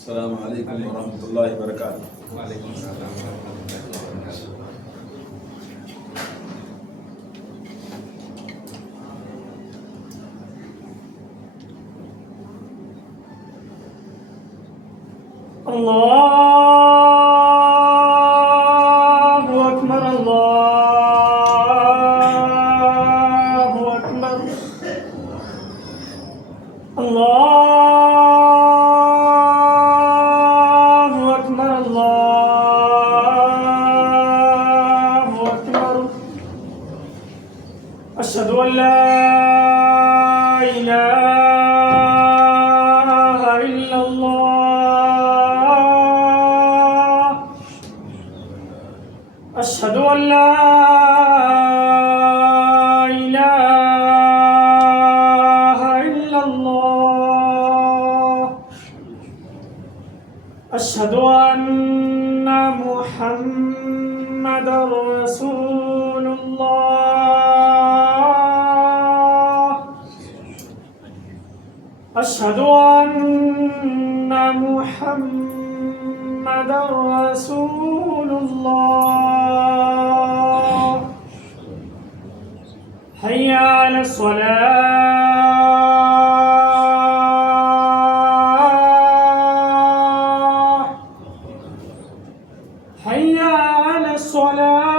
السلام علیکم ورحمۃ اللہ وبرکاتہ. وعلیکم السلام ورحمۃ اللہ وبرکاتہ. اللہ اکبر اللہ اکبر اللہ اکبر اللہ اکبر. اشہد ان لا الہ الا اللہ. أشهد أن لا إله إلا الله. أشهد أن محمدا رسول الله. أشهد أن محمدا رسول الله. حي على الصلاة. حي على الصلاة.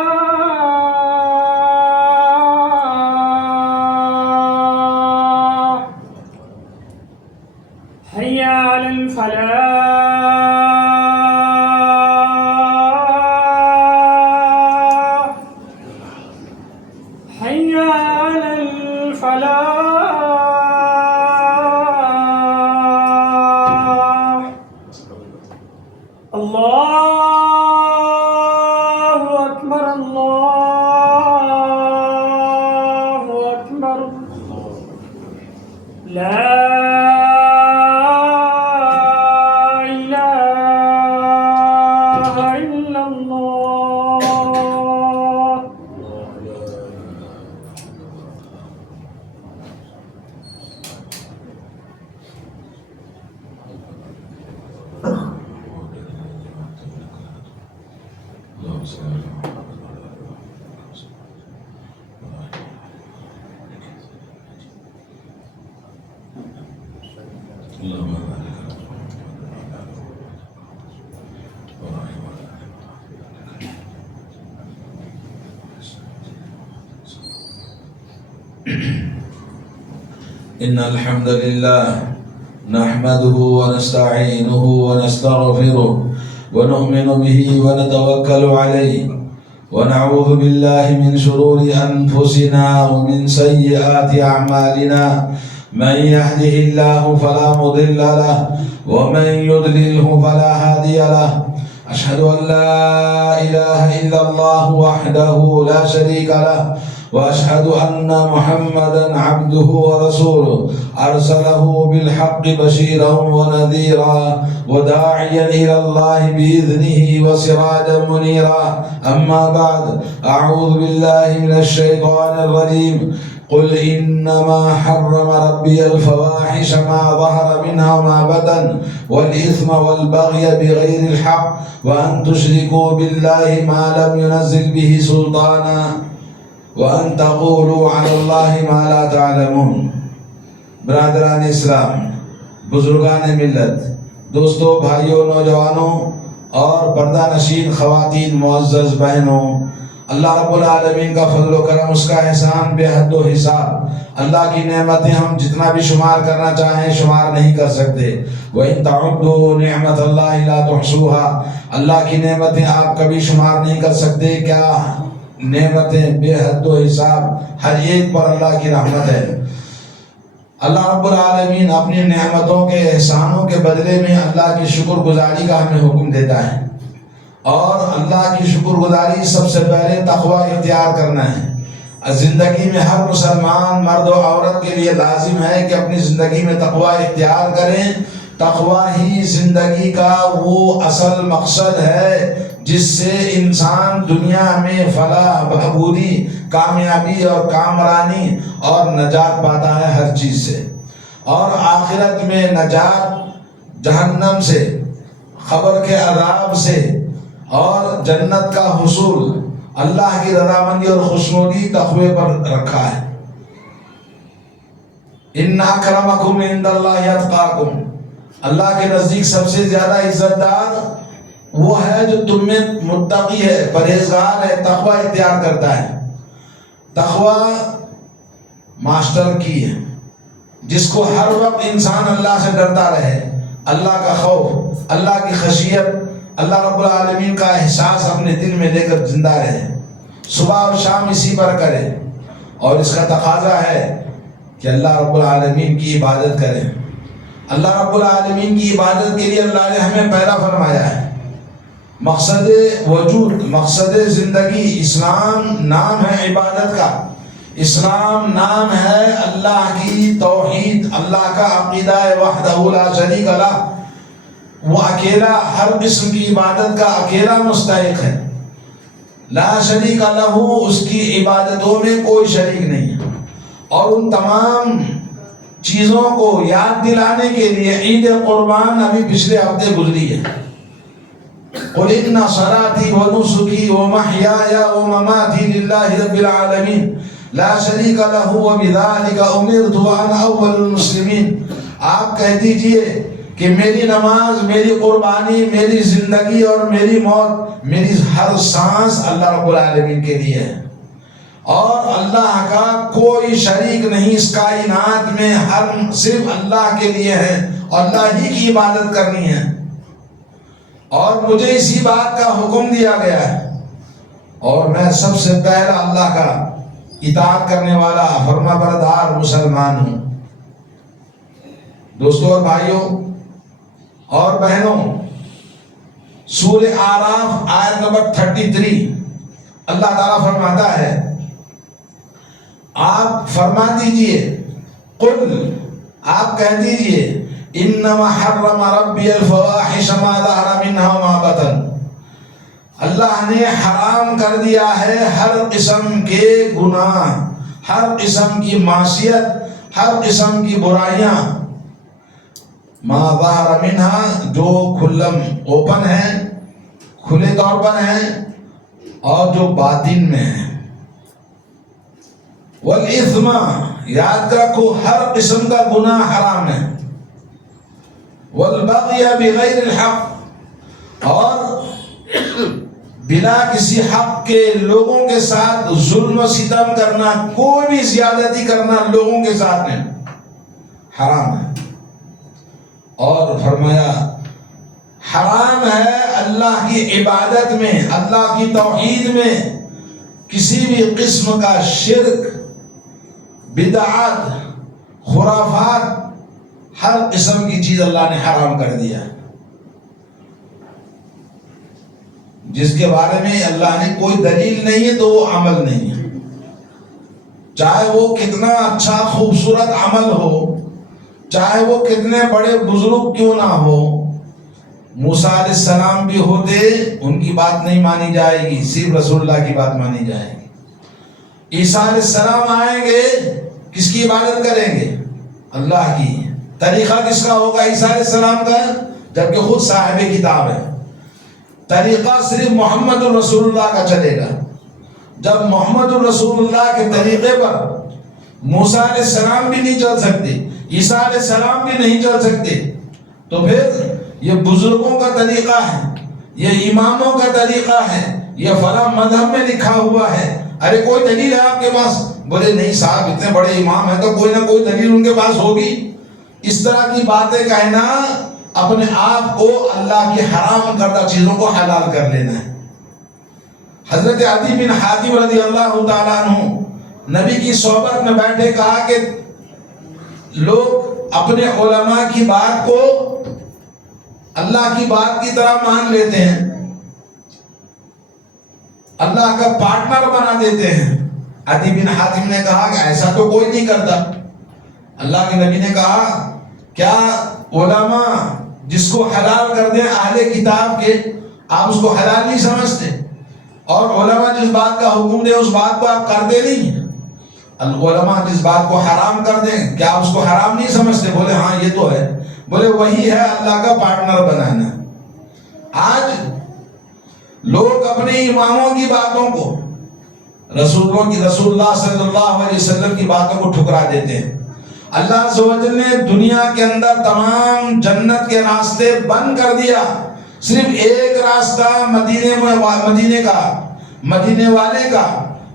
حي على الفلاح. حي على الفلاح. الله أكبر الله أكبر. لا إله إلا الله. إن الحمد لله نحمده ونستعينه ونستغفره ونؤمن به ونتوكل عليه ونعوذ بالله من شرور أنفسنا ومن سيئات أعمالنا. من يهده الله فلا مضل له ومن يضلله فلا هادي له. أشهد أن لا إله إلا الله وحده لا شريك له وأشهد أن محمدا عبده ورسوله أرسله بالحق بشيرا ونذيرا وداعيا إلى الله بإذنه وسراجا منيرا. أما بعد، أعوذ بالله من الشيطان الرجيم. قل إنما حرم ربي الفواحش ما ظهر منها وما بطن والإثم والبغي بغير الحق وأن تشركوا بالله ما لم ينزل به سلطانا وأن تقولوا على الله ما لا تعلمون. برادران اسلام، بزرگان ملت، دوستوں، بھائیوں، نوجوانوں اور پردہ نشین خواتین، معزز بہنوں، اللہ رب العالمین کا فضل و کرم، اس کا احسان بے حد و حساب. اللہ کی نعمتیں ہم جتنا بھی شمار کرنا چاہیں شمار نہیں کر سکتے. وَإِن تَعُدُّوا نِعْمَةَ اللَّهِ لَا تُحْصُوهَا. اللہ کی نعمتیں آپ کبھی شمار نہیں کر سکتے. کیا نعمتیں بے حد و حساب، ہر ایک پر اللہ کی رحمت ہے. اللہ رب العالمین اپنی نعمتوں کے احسانوں کے بدلے میں اللہ کی شکر گزاری کا ہمیں حکم دیتا ہے. اور اللہ کی شکر گزاری سب سے پہلے تقوی اختیار کرنا ہے. زندگی میں ہر مسلمان مرد و عورت کے لیے لازم ہے کہ اپنی زندگی میں تقوی اختیار کریں. تقوی ہی زندگی کا وہ اصل مقصد ہے جس سے انسان دنیا میں فلاح، بہبودی، کامیابی اور کامرانی اور نجات پاتا ہے ہر چیز سے، اور آخرت میں نجات جہنم سے خبر کے عذاب سے اور جنت کا حصول اللہ کی رضامندی اور خوشنودی تقوی پر رکھا ہے۔ ان اکرمکم عند اللہ اتقاکم، اللہ کے نزدیک سب سے زیادہ عزت دار وہ ہے جو تم میں متقی ہے، پرہیزگار ہے، تقوی اختیار کرتا ہے۔ تقوی ماسٹر کی ہے، جس کو ہر وقت انسان اللہ سے ڈرتا رہے، اللہ کا خوف، اللہ کی خشیت، اللہ رب العالمین کا احساس اپنے دل میں لے کر زندہ رہے، صبح اور شام اسی پر کرے، اور اس کا تقاضا ہے کہ اللہ رب العالمین کی عبادت کریں۔ اللہ رب العالمین کی عبادت کے لیے اللہ نے ہمیں پیدا فرمایا ہے۔ مقصد وجود، مقصد زندگی، اسلام نام ہے عبادت کا، اسلام نام ہے اللہ کی توحید، اللہ کا عقیدہ وحدہ لا شریک لہ، وہ اکیلا ہر قسم کی عبادت کا اکیلا مستحق ہے، لا شریک لہ، اس کی عبادتوں میں کوئی شریک نہیں ہے۔ اور ان تمام چیزوں کو یاد دلانے کے لیے عید قربان ابھی پچھلے ہفتے گزری ہے۔ قل ان صلاتي ونسكي ومحياي ومماتي لله رب العالمین لا شریک لہ وبذلک امرت وانا اول المسلمین۔ آپ کہہ دیجئے کہ میری نماز، میری قربانی، میری زندگی اور میری موت، میری ہر سانس اللہ رب العالمین کے لیے ہے، اور اللہ کا کوئی شریک نہیں اس کائنات میں، ہر صرف اللہ کے لیے ہے، اور اللہ ہی کی عبادت کرنی ہے، اور مجھے اسی بات کا حکم دیا گیا ہے، اور میں سب سے پہلا اللہ کا اطاعت کرنے والا فرما بردار مسلمان ہوں۔ دوستوں اور بھائیوں اور بہنوں، سورہ اعراف آیت نمبر 33 اللہ تعالیٰ فرماتا ہے، آپ فرما دیجئے، قل، آپ کہہ دیجئے، انما حرم ربی الفواحش ما ظہر منها وما بطن، اللہ نے حرام کر دیا ہے ہر قسم کے گناہ، ہر قسم کی معصیت، ہر قسم کی برائیاں، ما ظہر منها، جو کھلم اوپن ہیں، کھلے طور پر ہیں، اور جو باطن میں ہیں، والاثم، یاد رکھو ہر قسم کا گناہ حرام ہے، والبغی بغیر الحق، اور بلا کسی حق کے لوگوں کے ساتھ ظلم و ستم کرنا، کوئی بھی زیادتی کرنا لوگوں کے ساتھ نہیں، حرام ہے۔ اور فرمایا حرام ہے اللہ کی عبادت میں، اللہ کی توحید میں کسی بھی قسم کا شرک، بدعات، خرافات، ہر قسم کی چیز اللہ نے حرام کر دیا، جس کے بارے میں اللہ نے کوئی دلیل نہیں ہے تو وہ عمل نہیں ہے، چاہے وہ کتنا اچھا خوبصورت عمل ہو، چاہے وہ کتنے بڑے بزرگ کیوں نہ ہو۔ موسیٰ علیہ السلام بھی ہوتے، ان کی بات نہیں مانی جائے گی، صرف رسول اللہ کی بات مانی جائے گی۔ عیسیٰ علیہ السلام آئیں گے، کس کی عبادت کریں گے؟ اللہ کی۔ طریقہ کس کا ہوگا عیسیٰ علیہ السلام کا؟ جبکہ خود صاحب کتاب ہے۔ طریقہ صرف محمد الرسول اللہ کا چلے گا۔ جب محمد الرسول اللہ کے طریقے پر موسیٰ علیہ السلام بھی نہیں چل سکتے، عیسیٰ علیہ السلام بھی نہیں چل سکتے، تو پھر یہ بزرگوں کا طریقہ ہے، یہ اماموں کا طریقہ ہے، یہ فلاں مذہب میں لکھا ہوا ہے۔ ارے کوئی دلیل ہے آپ کے پاس؟ بولے نہیں صاحب، اتنے بڑے امام ہیں تو کوئی نہ کوئی دلیل ان کے پاس ہوگی۔ اس طرح کی باتیں کہنا اپنے آپ کو اللہ کی حرام کردہ چیزوں کو حلال کر لینا ہے۔ حضرت عدی بن حاتم رضی اللہ تعالیٰ عنہ نبی کی صحبت میں بیٹھے، کہا کہ لوگ اپنے علماء کی بات کو اللہ کی بات کی طرح مان لیتے ہیں، اللہ کا پارٹنر بنا دیتے ہیں۔ عدی بن حاتم نے کہا کہ ایسا تو کوئی نہیں کرتا۔ اللہ کے نبی نے کہا کیا علماء جس کو حلال کر دیں اہل کتاب کے، آپ اس کو حلال نہیں سمجھتے؟ اور علماء جس بات کا حکم دیں اس بات کو آپ کرتے نہیں؟ علماء جس بات کو حرام کر دیں کیا آپ اس کو حرام نہیں سمجھتے؟ بولے ہاں یہ تو ہے۔ بولے وہی ہے اللہ کا پارٹنر بنانا۔ آج لوگ اپنے اماموں کی باتوں کو، رسول اللہ صلی اللہ علیہ وسلم کی باتوں کو ٹھکرا دیتے ہیں۔ اللہ عز و جل نے دنیا کے اندر تمام جنت کے راستے بند کر دیا، صرف ایک راستہ مدینے والے کا،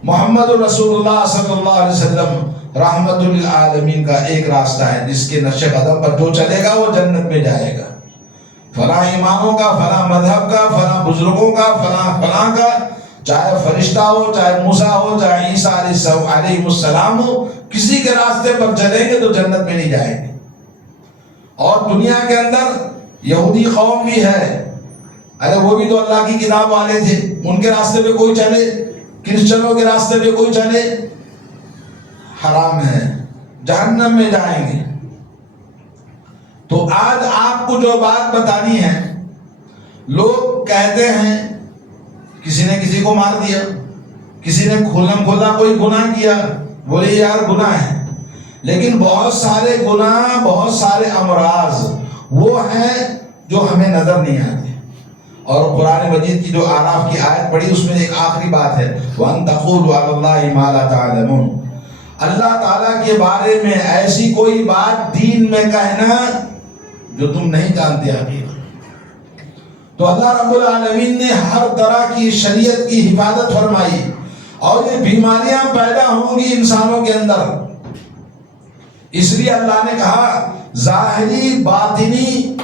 محمد رسول اللہ صلی اللہ علیہ وسلم رحمت للعالمین کا ایک راستہ ہے، جس کے نقش قدم پر جو چلے گا وہ جنت میں جائے گا۔ فلاں اماموں کا، فلاں مذہب کا، فلاں بزرگوں کا، فلاں کا، چاہے فرشتہ ہو، چاہے موسیٰ ہو، چاہے عیسیٰ علیہ السلام ہو، کسی کے راستے پر چلیں گے تو جنت میں نہیں جائیں گے۔ اور دنیا کے اندر یہودی قوم بھی ہے، ارے وہ بھی تو اللہ کی کتاب والے تھے، ان کے راستے پہ کوئی چلے، کرسچنوں کے راستے پہ کوئی چلے، حرام ہے، جہنم میں جائیں گے۔ تو آج آپ کو جو بات بتانی ہے، لوگ کہتے ہیں کسی نے کسی کو مار دیا، کسی نے کھلم کھلا کوئی گناہ کیا، بولے یار گناہ ہے، لیکن بہت سارے گناہ، بہت سارے امراض وہ ہیں جو ہمیں نظر نہیں آتے۔ اور قرآن مجید کی جو اعراف کی آیت پڑھی، اس میں ایک آخری بات ہے، وَأَن تَقُولُوا عَلَى اللَّهِ مَا لَا تَعْلَمُونَ، اللہ تعالیٰ کے بارے میں ایسی کوئی بات دین میں کہنا جو تم نہیں جانتے حقیقت۔ تو اللہ رب العالمین نے ہر طرح کی شریعت کی حفاظت فرمائی، اور یہ بیماریاں پیدا ہوں گی انسانوں کے اندر، اس لیے اللہ نے کہا ظاہری، باطنی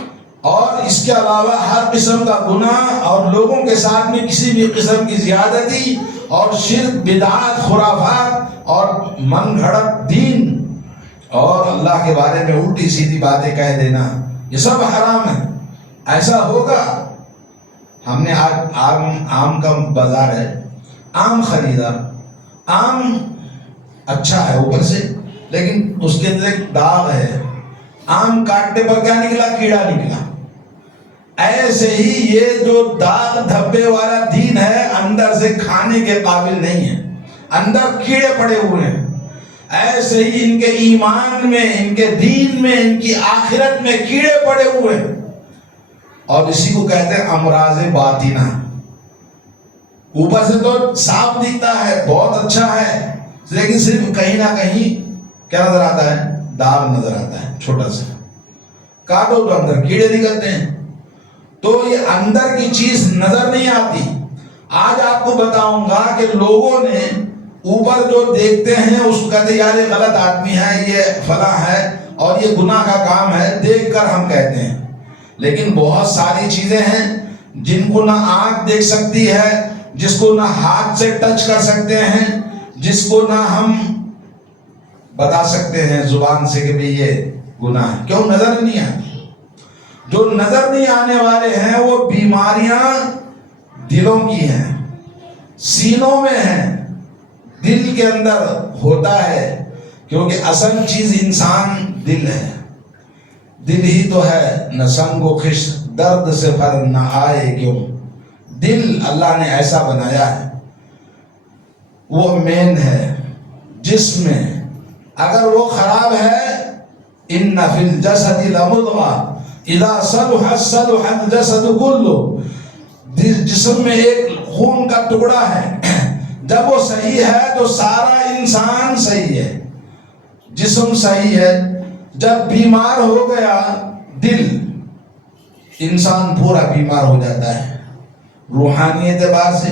اور اس کے علاوہ ہر قسم کا گناہ، اور لوگوں کے ساتھ میں کسی بھی قسم کی زیادتی اور شرک، بدعات، خرافات اور من گھڑت دین اور اللہ کے بارے میں الٹی سیدھی باتیں کہہ دینا، یہ سب حرام ہے۔ ایسا ہوگا، ہم نے آج آم کا بازار ہے، آم خریدا، آم اچھا ہے اوپر سے، لیکن اس کے اندر ایک داغ ہے، آم کاٹنے پر کیا نکلا؟ کیڑا نکلا۔ ایسے ہی یہ جو داغ دھبے والا دین ہے، اندر سے کھانے کے قابل نہیں ہے، اندر کیڑے پڑے ہوئے ہیں۔ ایسے ہی ان کے ایمان میں، ان کے دین میں، ان کی آخرت میں کیڑے پڑے ہوئے ہیں، اور اسی کو کہتے ہیں امراض باطنہ۔ اوپر سے تو صاف دکھتا ہے، بہت اچھا ہے، لیکن صرف کہیں نہ کہیں کیا نظر آتا ہے؟ داغ نظر آتا ہے چھوٹا سا، کاٹو تو اندر کیڑے نکلتے ہیں۔ تو یہ اندر کی چیز نظر نہیں آتی۔ آج آپ کو بتاؤں گا کہ لوگوں نے اوپر جو دیکھتے ہیں اس کو کہتے ہیں یار یہ غلط آدمی ہے، یہ فلاں ہے، اور یہ گناہ کا کام ہے، دیکھ کر ہم کہتے ہیں، لیکن بہت ساری چیزیں ہیں جن کو نہ آنکھ دیکھ سکتی ہے، جس کو نہ ہاتھ سے ٹچ کر سکتے ہیں، جس کو نہ ہم بتا سکتے ہیں زبان سے کہ بھی یہ گناہ ہے، کیوں؟ نظر نہیں آتی۔ جو نظر نہیں آنے والے ہیں وہ بیماریاں دلوں کی ہیں، سینوں میں ہیں، دل کے اندر ہوتا ہے، کیونکہ اصل چیز انسان دل ہے، دل ہی تو ہے نہ سنگ و خش درد سے فر نہ آئے کیوں، دل اللہ نے ایسا بنایا ہے، وہ مین ہے جسم میں، اگر وہ خراب ہے ان فی الجسد لمضغہ اذا صلحت صلح الجسد کلہ، جسم میں ایک خون کا ٹکڑا ہے، جب وہ صحیح ہے تو سارا انسان صحیح ہے، جسم صحیح ہے۔ جب بیمار ہو گیا دل، انسان پورا بیمار ہو جاتا ہے، روحانی اعتبار سے،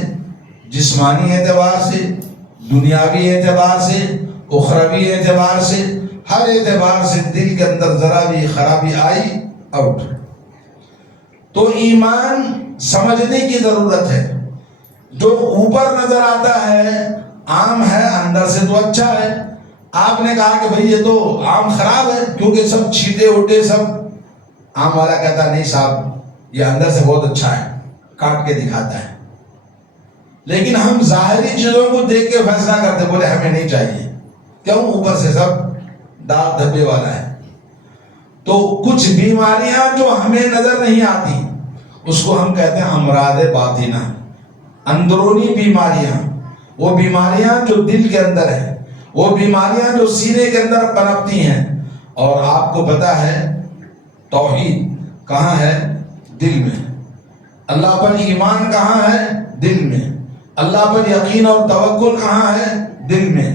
جسمانی اعتبار سے، دنیاوی اعتبار سے، اخروی اعتبار سے، ہر اعتبار سے دل کے اندر ذرا بھی خرابی آئی، آؤٹ۔ تو ایمان سمجھنے کی ضرورت ہے۔ جو اوپر نظر آتا ہے آم ہے، اندر سے تو اچھا ہے۔ آپ نے کہا کہ بھئی یہ تو آم خراب ہے کیونکہ سب چھیٹے ہوٹے، سب آم والا کہتا نہیں صاحب یہ اندر سے بہت اچھا ہے، کاٹ کے دکھاتا ہے، لیکن ہم ظاہری چیزوں کو دیکھ کے فیصلہ کرتے، بولے ہمیں نہیں چاہیے، کیوں؟ اوپر سے سب داغ دھبے والا ہے۔ تو کچھ بیماریاں جو ہمیں نظر نہیں آتی اس کو ہم کہتے ہیں امراض باطنہ، اندرونی بیماریاں، وہ بیماریاں جو دل کے اندر ہیں، وہ بیماریاں جو سینے کے اندر پنپتی ہیں۔ اور آپ کو پتا ہے توحید کہاں ہے؟ دل میں۔ اللہ پر ایمان کہاں ہے؟ دل میں. اللہ پر یقین اور توکل کہاں ہے؟ دل میں.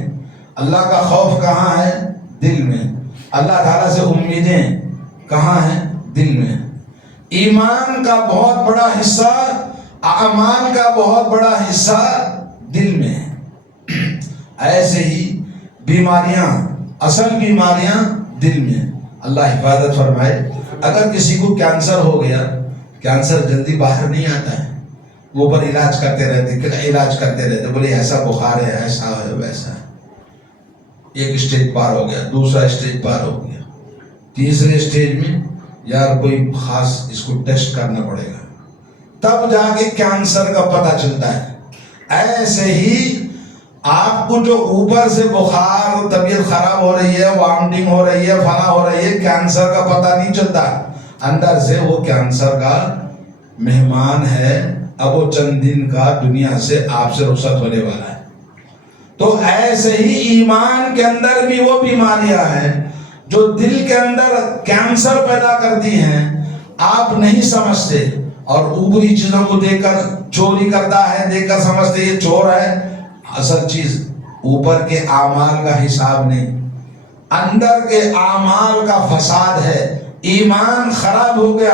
اللہ کا خوف کہاں ہے؟ دل میں. اللہ تعالیٰ سے امیدیں کہاں ہیں؟ دل میں. ایمان کا بہت بڑا حصہ، اعمال کا بہت بڑا حصہ دل میں ہے. ایسے ہی بیماریاں، اصل بیماریاں دل میں. اللہ حفاظت فرمائے. اگر کسی کو کینسر ہو گیا، کینسر جلدی باہر نہیں آتا ہے، وہ پر علاج کرتے رہتے، بولے ایسا بخار ہے، ایسا ہے، ویسا ہے. ایک اسٹیج پار ہو گیا، دوسرا اسٹیج پار ہو گیا، تیسرے اسٹیج میں یار کوئی خاص اس کو ٹیسٹ کرنا پڑے گا، تب جا کے کینسر کا پتہ چلتا ہے. ایسے ہی آپ کو جو اوپر سے بخار، طبیعت خراب ہو رہی ہے، وامٹنگ ہو رہی ہے، فنا ہو رہی ہے، کینسر کا پتہ نہیں چلتا. اندر سے وہ کینسر کا مہمان ہے، اب وہ چند دن کا دنیا سے آپ سے رخصت ہونے والا ہے. تو ایسے ہی ایمان کے اندر بھی وہ بیماریاں ہیں جو دل کے اندر کینسر پیدا کرتی ہیں. آپ نہیں سمجھتے اور اوپری چیزوں کو دیکھ کر چوری کرتا ہے، دیکھ کر سمجھتے یہ چور ہے. اصل چیز اوپر کے اعمال کا حساب نہیں، اندر کے اعمال کا فساد ہے. ایمان خراب ہو گیا،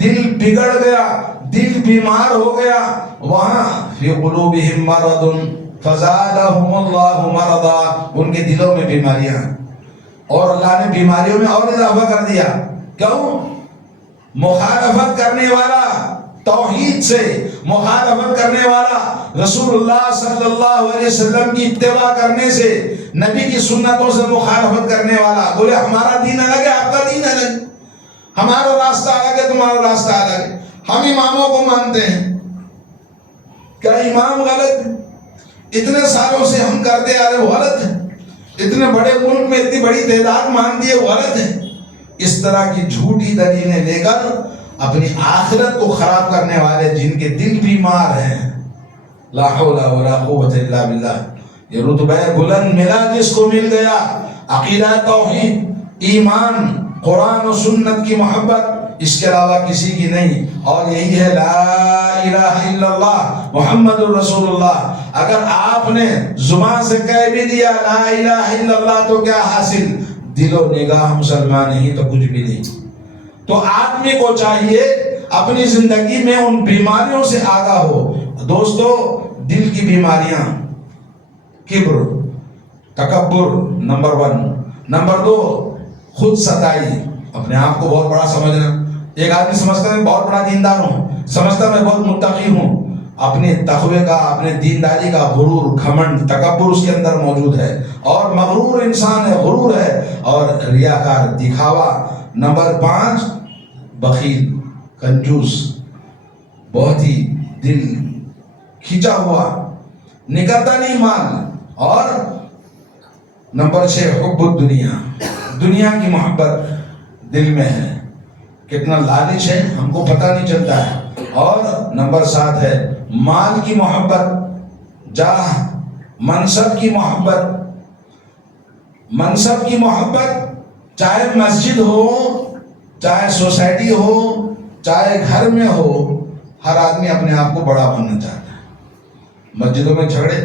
دل بگڑ گیا، دل بیمار ہو گیا. وہاں فی قلوبہم مرض فزادہم اللہ مرضا، ان کے دلوں میں بیماریاں ہیں اور اللہ نے بیماریوں میں اور اضافہ کر دیا. کیوں؟ مخالفت کرنے والا توحید سے، مخالفت کرنے والا رسول اللہ صلی اللہ علیہ وسلم کی اتباع کرنے سے، نبی کی سنتوں سے مخالفت کرنے والا. بولے ہمارا دین الگ ہے، آپ کا دین الگ ہے، ہمارا راستہ الگ ہے، تمہارا راستہ الگ ہے. ہم اماموں کو مانتے ہیں، کیا امام غلط ہے؟ اتنے سالوں سے ہم کرتے آ رہے، وہ غلط ہے. اتنے بڑے ملک میں اتنی بڑی تعداد مانتی ہے، وہ غلط ہے. اس طرح کی جھوٹی دلیلیں لے کر اپنی آخرت کو خراب کرنے والے جن کے دل بیمار ہیں، لا حول ولا قوت الا باللہ. یہ رتبہ بلند ملا جس کو مل گیا، عقیدہ توحید، ایمان، قرآن و سنت کی محبت، اس کے علاوہ کسی کی نہیں. اور یہی ہے لا الہ الا اللہ محمد الرسول اللہ. اگر آپ نے زبان سے کہہ بھی دیا لا الہ الا اللہ تو کیا حاصل؟ دل و نگاہ مسلمان نہیں تو کچھ بھی نہیں. تو آدمی کو چاہیے اپنی زندگی میں ان بیماریوں سے آگاہ ہو. دوستو، دل کی بیماریاں، کبر، تکبر نمبر 1. نمبر 2 خود ستائی، اپنے آپ کو بہت بڑا سمجھنا. ایک آدمی سمجھتا ہے میں بہت بڑا دیندار ہوں، سمجھتا میں بہت متقی ہوں. اپنے تقوی کا، اپنے دینداری کا غرور، گھمنڈ، تکبر اس کے اندر موجود ہے اور مغرور انسان ہے، غرور ہے اور ریاکار، دکھاوا. نمبر 5 بخیل، کنجوس، بہت ہی دل کھینچا ہوا، نکلتا نہیں مال. اور نمبر 6 حب الدنیا، دنیا کی محبت دل میں ہے. کتنا لالچ ہے ہم کو پتہ نہیں چلتا ہے. اور نمبر 7 ہے مال کی محبت، جاہ، منصب کی محبت. منصب کی محبت چاہے مسجد ہو، چاہے سوسائٹی ہو، چاہے گھر میں ہو، ہر آدمی اپنے آپ کو بڑا بننا چاہتا ہے. مسجدوں میں جھگڑے،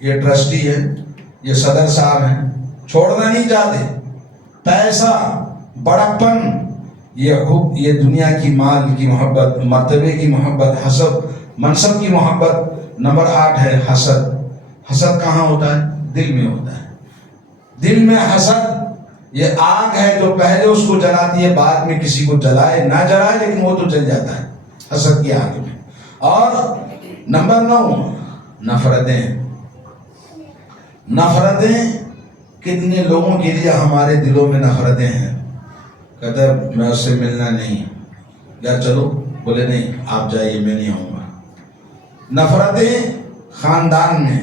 یہ ٹرسٹی ہے، یہ صدر صاحب ہیں، چھوڑنا نہیں چاہتے. پیسہ، بڑپن، یہ دنیا کی مال کی محبت، مرتبے کی محبت، حسب، منصب کی محبت. نمبر 8 ہے حسد. حسد کہاں ہوتا ہے؟ دل میں ہوتا ہے. دل میں حسد یہ آگ ہے جو پہلے اس کو جلاتی ہے، بعد میں کسی کو جلائے نہ جلائے لیکن وہ تو جل جاتا ہے حسد کی آگ میں. اور نمبر 9 نفرتیں. نفرتیں کتنے لوگوں کے لیے ہمارے دلوں میں نفرتیں ہیں. کہتا ہے میں اس سے ملنا نہیں، یار چلو، بولے نہیں آپ جائیے میں نہیں آؤں گا. نفرتیں خاندان میں،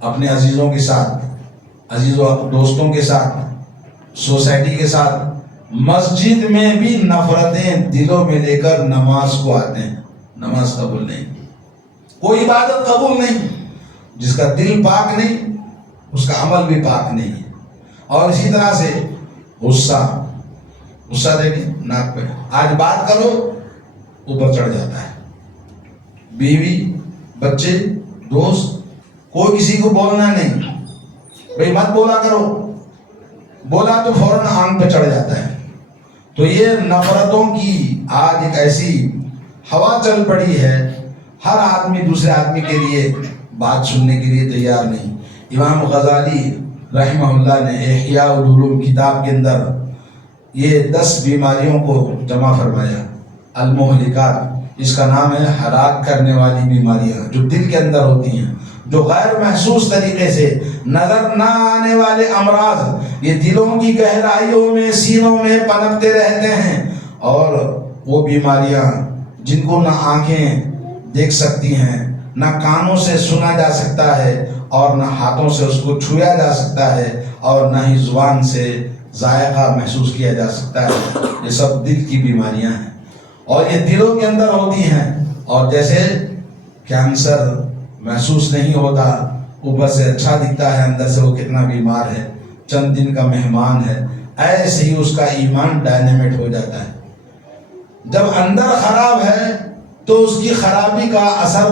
اپنے عزیزوں کے ساتھ، عزیزوں دوستوں کے ساتھ، سوسائٹی کے ساتھ. مسجد میں بھی نفرتیں دلوں میں لے کر نماز کو آتے ہیں. نماز قبول نہیں، کوئی عبادت قبول نہیں. جس کا دل پاک نہیں اس کا عمل بھی پاک نہیں ہے. اور اسی طرح سے غصہ دیکھیں، ناک پہ, آج بات کرو اوپر چڑھ جاتا ہے. بیوی, بچے, دوست, کوئی کسی کو بولنا نہیں, بھئی مت بولا کرو, بولا تو فوراً آنکھ پہ چڑھ جاتا ہے. تو یہ نفرتوں کی آج ایک ایسی ہوا چل پڑی ہے, ہر آدمی دوسرے آدمی کے لیے بات سننے کے لیے تیار نہیں. امام غزالی رحمہ اللہ نے احیاء العلوم کتاب کے اندر یہ 10 بیماریوں کو جمع فرمایا, المہلکات, اس کا نام ہے ہلاک کرنے والی بیماریاں جو دل کے اندر ہوتی ہیں, جو غیر محسوس طریقے سے نظر نہ آنے والے امراض, یہ دلوں کی گہرائیوں میں سینوں میں پنپتے رہتے ہیں. اور وہ بیماریاں جن کو نہ آنکھیں دیکھ سکتی ہیں, نہ کانوں سے سنا جا سکتا ہے, اور نہ ہاتھوں سے اس کو چھویا جا سکتا ہے, اور نہ ہی زبان سے ذائقہ محسوس کیا جا سکتا ہے, یہ سب دل کی بیماریاں ہیں اور یہ دلوں کے اندر ہوتی ہیں. اور جیسے کینسر محسوس نہیں ہوتا, اوپر سے اچھا دکھتا ہے, اندر سے وہ کتنا بیمار ہے, چند دن کا مہمان ہے, ایسے ہی اس کا ایمان ڈائنیمیٹ ہو جاتا ہے. جب اندر خراب ہے تو اس کی خرابی کا اثر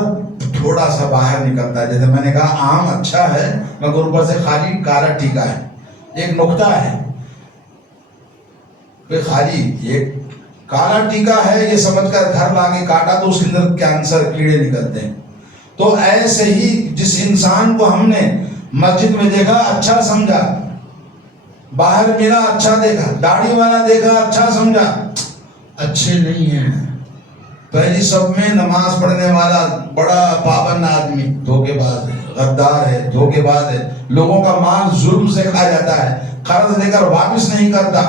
تھوڑا سا باہر نکلتا ہے. جیسے میں نے کہا آم اچھا ہے مگر اوپر سے خالی کالا ٹیکا ہے. ایک نقطہ ہے کہ خالی ایک کالا ٹیکا ہے, یہ سمجھ کر گھر لا کے کاٹا تو اس کے اندر کینسر کیڑے نکلتے ہیں. تو ایسے ہی جس انسان کو ہم نے مسجد میں دیکھا اچھا سمجھا, باہر ملا اچھا دیکھا, داڑھی والا دیکھا اچھا سمجھا, اچھے نہیں ہیں. پہلی صف میں نماز پڑھنے والا بڑا پابند آدمی دھوکے باز ہے, غدار ہے, دھوکے باز ہے, لوگوں کا مال ظلم سے کھا جاتا ہے, قرض لے کر واپس نہیں کرتا.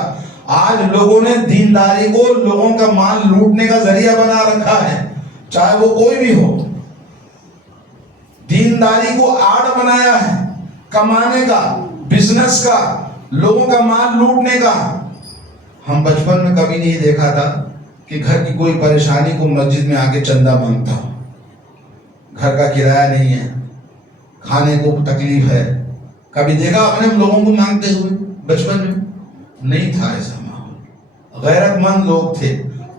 آج لوگوں نے دینداری کو لوگوں کا مال لوٹنے کا ذریعہ بنا رکھا ہے, چاہے وہ کوئی بھی ہو. دینداری کو آڑ بنایا ہے کمانے کا, بزنس کا, لوگوں کا مال لوٹنے کا. ہم بچپن میں کبھی نہیں دیکھا تھا کہ گھر کی کوئی پریشانی کو مسجد میں آ کے چندہ مانگتا ہو. گھر کا کرایہ نہیں ہے, کھانے کو تکلیف ہے, کبھی دیکھا اپنے لوگوں کو مانگتے ہوئے؟ بچپن میں نہیں تھا ایسا ماحول. غیرت مند لوگ تھے,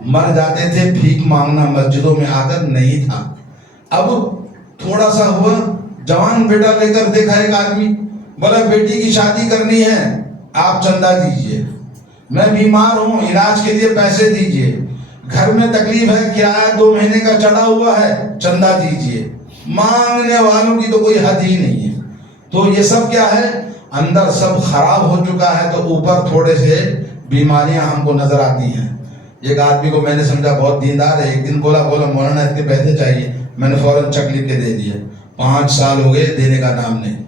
مر جاتے تھے بھیک مانگنا مسجدوں میں آ کر نہیں تھا. اب تھوڑا سا ہوا, جوان بیٹا لے کر دیکھا ایک آدمی, بولا بیٹی کی شادی کرنی ہے, آپ چندہ دیجئے, میں بیمار ہوں علاج کے لیے پیسے دیجئے, گھر میں تکلیف ہے کرایہ 2 مہینے کا چڑھا ہوا ہے, چندہ دیجئے. مانگنے والوں کی تو کوئی حد ہی نہیں ہے. تو یہ سب کیا ہے, اندر سب خراب ہو چکا ہے, تو اوپر تھوڑے سے بیماریاں ہم کو نظر آتی ہیں. ایک آدمی کو میں نے سمجھا بہت دیندار ہے, ایک دن بولا مولانا اس کے پیسے چاہیے, میں نے فوراً چیک لکھ کے دے دیا. 5 سال ہو گئے دینے کا نام نہیں.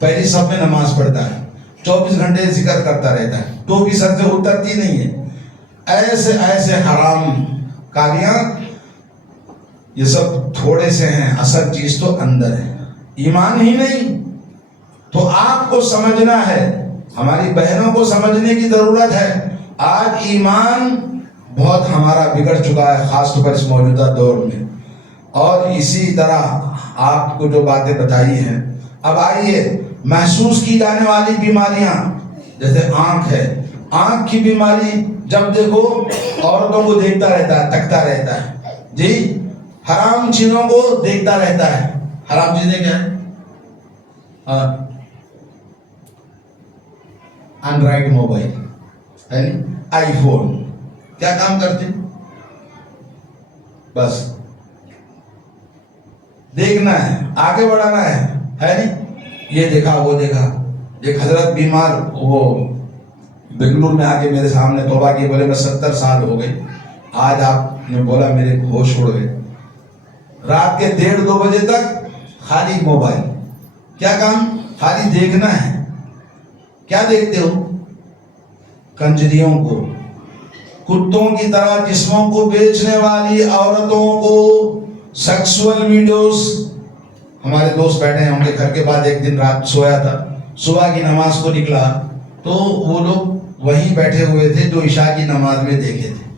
پہلی صف میں نماز پڑھتا ہے, 24 گھنٹے ذکر کرتا رہتا ہے, تو بھی سر سے اترتی نہیں ہے. ایسے ایسے حرام کاریاں, یہ سب تھوڑے سے ہیں, اصل چیز تو اندر ہے, ایمان ہی نہیں. تو آپ کو سمجھنا ہے, ہماری بہنوں کو سمجھنے کی ضرورت ہے. آج ایمان بہت ہمارا بگڑ چکا ہے, خاص طور پر اس موجودہ دور میں. اور اسی طرح آپ کو جو باتیں بتائی ہیں, اب آئیے محسوس کی جانے والی بیماریاں, جیسے آنکھ ہے, آنکھ کی بیماری جب دیکھو عورتوں کو دیکھتا رہتا ہے, تکتا رہتا ہے, جی حرام چیزوں کو دیکھتا رہتا ہے. حرام چیزیں کیا ہیں؟ اینڈرائڈ موبائل, آئی فون, کیا کام کرتے ہیں؟ بس دیکھنا ہے, آگے بڑھانا ہے نہیں. یہ دیکھا وہ دیکھا. ایک حضرت بیمار, وہ بنگلور میں آ کے میرے سامنے توبہ کی, بولے میں 70 سال ہو گئے, آج آپ نے بولا میرے ہوش اڑ گئے. رات کے 1:30-2 بجے تک خالی موبائل, کیا کام؟ خالی دیکھنا ہے. کیا دیکھتے ہو؟ کنجریوں کو, کتوں کی طرح جسموں کو بیچنے والی عورتوں کو, سیکسول ویڈیوز. ہمارے دوست بیٹھے ہیں, ان کے گھر کے بعد ایک دن رات سویا تھا, صبح کی نماز کو نکلا تو وہ لوگ وہیں بیٹھے ہوئے تھے جو عشاء کی نماز میں دیکھے تھے.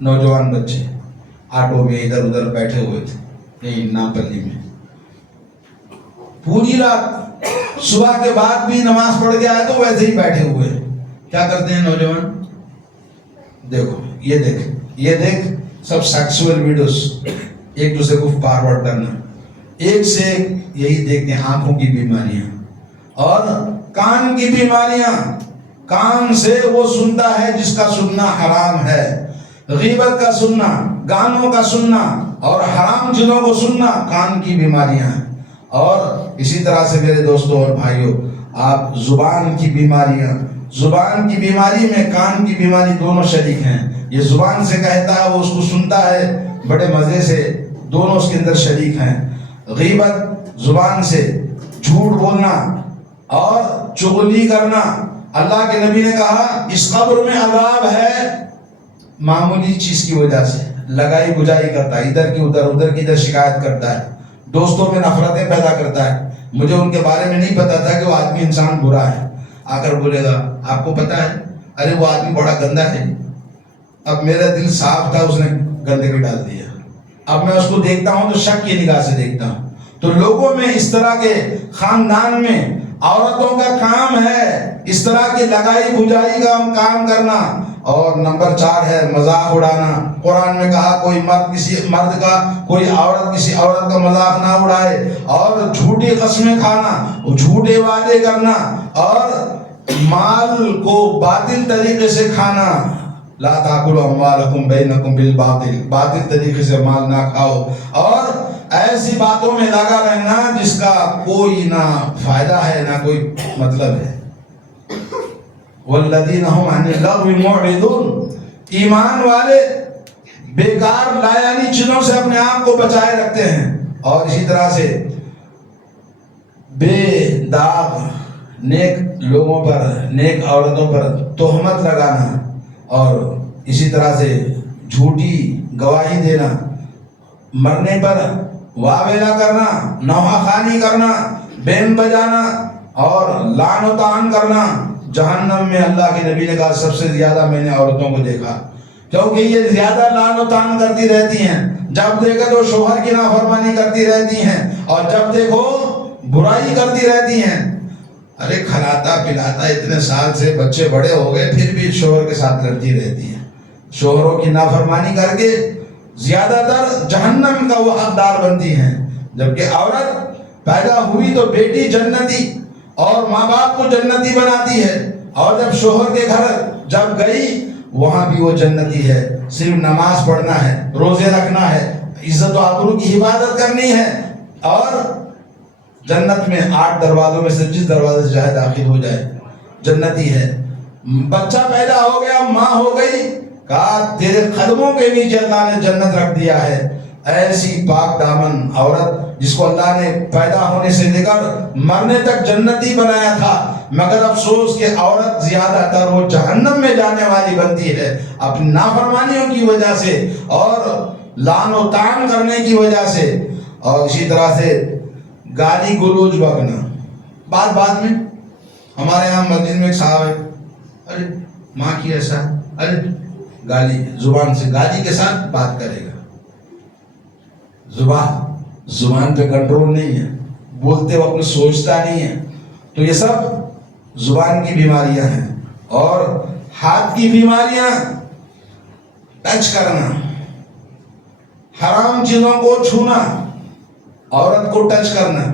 نوجوان بچے آٹو میں ادھر ادھر بیٹھے ہوئے تھے, یہیں ناپلی میں, پوری رات. صبح کے بعد بھی نماز پڑھ کے آئے تو ویسے ہی بیٹھے ہوئے. کیا کرتے ہیں نوجوان؟ دیکھو یہ دیکھ سب سیکسول ویڈیوز ایک دوسرے کو فارورڈ کرنا، ایک سے ایک یہی دیکھتے ہیں، آنکھوں کی بیماریاں اور کان کی بیماریاں. کان سے وہ سنتا ہے جس کا سننا حرام ہے، غیبت کا سننا، گانوں کا سننا اور حرام چیزوں کو سننا کان کی بیماریاں ہیں. اور اسی طرح سے میرے دوستوں اور بھائیوں، آپ زبان کی بیماریاں، زبان کی بیماری میں کان کی بیماری دونوں شریک ہیں. یہ زبان سے کہتا ہے، وہ اس کو سنتا ہے بڑے مزے سے، دونوں اس کے اندر شریک ہیں. غیبت زبان سے، جھوٹ بولنا اور چغلی کرنا. اللہ کے نبی نے کہا اس قبر میں عذاب ہے معمولی چیز کی وجہ سے، لگائی بجائی کرتا ہے، ادھر کی ادھر کی ادھر شکایت کرتا ہے، دوستوں میں نفرتیں پیدا کرتا ہے. مجھے ان کے بارے میں نہیں پتا تھا کہ وہ آدمی انسان برا ہے. آ کر بولے گا آپ کو پتا ہے، ارے وہ آدمی بڑا گندا ہے. اب میرا دل صاف تھا، اس نے گندگی ڈال دیا. اب میں اس کو دیکھتا ہوں تو شک کی نگاہ سے دیکھتا ہوں. تو لوگوں میں اس طرح کے، خاندان میں عورتوں کا کام ہے اس طرح کی لگائی بجائی کا کام کرنا. اور نمبر 4 ہے مذاق اڑانا. قرآن میں کہا کوئی مرد کسی مرد کا، کوئی عورت کسی عورت کا مذاق نہ اڑائے. اور جھوٹی قسمیں کھانا، جھوٹے وعدے کرنا اور مال کو باطل طریقے سے کھانا. لا تاکلوا اموالکم بینکم بالباطل، باطل طریقے سے مال نہ کھاؤ. اور ایسی باتوں میں لگا رہنا جس کا کوئی نہ فائدہ ہے نہ کوئی مطلب ہے. والذین هم عن اللغو معرضون، ایمان والے بیکار لایانی چیزوں سے اپنے آپ کو بچائے رکھتے ہیں. اور اسی طرح سے بے داغ نیک لوگوں پر، نیک عورتوں پر تہمت لگانا اور اسی طرح سے جھوٹی گواہی دینا، مرنے پر واویلا کرنا، نوحہ خوانی کرنا، بین بجانا اور لعن و طعن کرنا. جہنم میں اللہ کے نبی نے کہا سب سے زیادہ میں نے عورتوں کو دیکھا، کیونکہ یہ زیادہ لعن و طعن کرتی رہتی ہیں. جب دیکھو تو شوہر کی نافرمانی کرتی رہتی ہیں اور جب دیکھو برائی کرتی رہتی ہیں. ارے کھلاتا پلاتا اتنے سال سے، بچے بڑے ہو گئے پھر بھی شوہر کے ساتھ لڑتی رہتی ہیں. شوہروں کی نافرمانی کر کے زیادہ تر جہنم کا وہ حقدار بنتی ہیں. جبکہ عورت پیدا ہوئی تو بیٹی جنتی اور ماں باپ کو جنتی بناتی ہے، اور جب شوہر کے گھر جب گئی وہاں بھی وہ جنتی ہے. صرف نماز پڑھنا ہے، روزے رکھنا ہے، عزت و آبرو کی حفاظت کرنی ہے. اور جنت میں 8 دروازوں میں سے جس دروازے سے چاہے داخل ہو جائے جنتی ہے. بچہ پیدا ہو گیا، ماں ہو گئی، کہا تیرے قدموں کے نیچے اللہ نے جنت رکھ دیا ہے. ایسی پاک دامن عورت جس کو اللہ نے پیدا ہونے سے لے کر مرنے تک جنتی بنایا تھا، مگر افسوس کہ عورت زیادہ تر وہ جہنم میں جانے والی بنتی ہے اپنی نافرمانیوں کی وجہ سے اور لعن و طعن کرنے کی وجہ سے. اور اسی طرح سے گالی گلوچ بکنا. بات میں ہمارے یہاں مسجد میں ایک صاحب ہے، ارے ماں کی ایسا، ارے گالی، زبان سے گالی کے ساتھ بات کرے گا. زبان پہ کنٹرول نہیں ہے، بولتے وقت میں سوچتا نہیں ہے. تو یہ سب زبان کی بیماریاں ہیں. اور ہاتھ کی بیماریاں، ٹچ کرنا، حرام چیزوں کو چھونا، عورت کو ٹچ کرنا.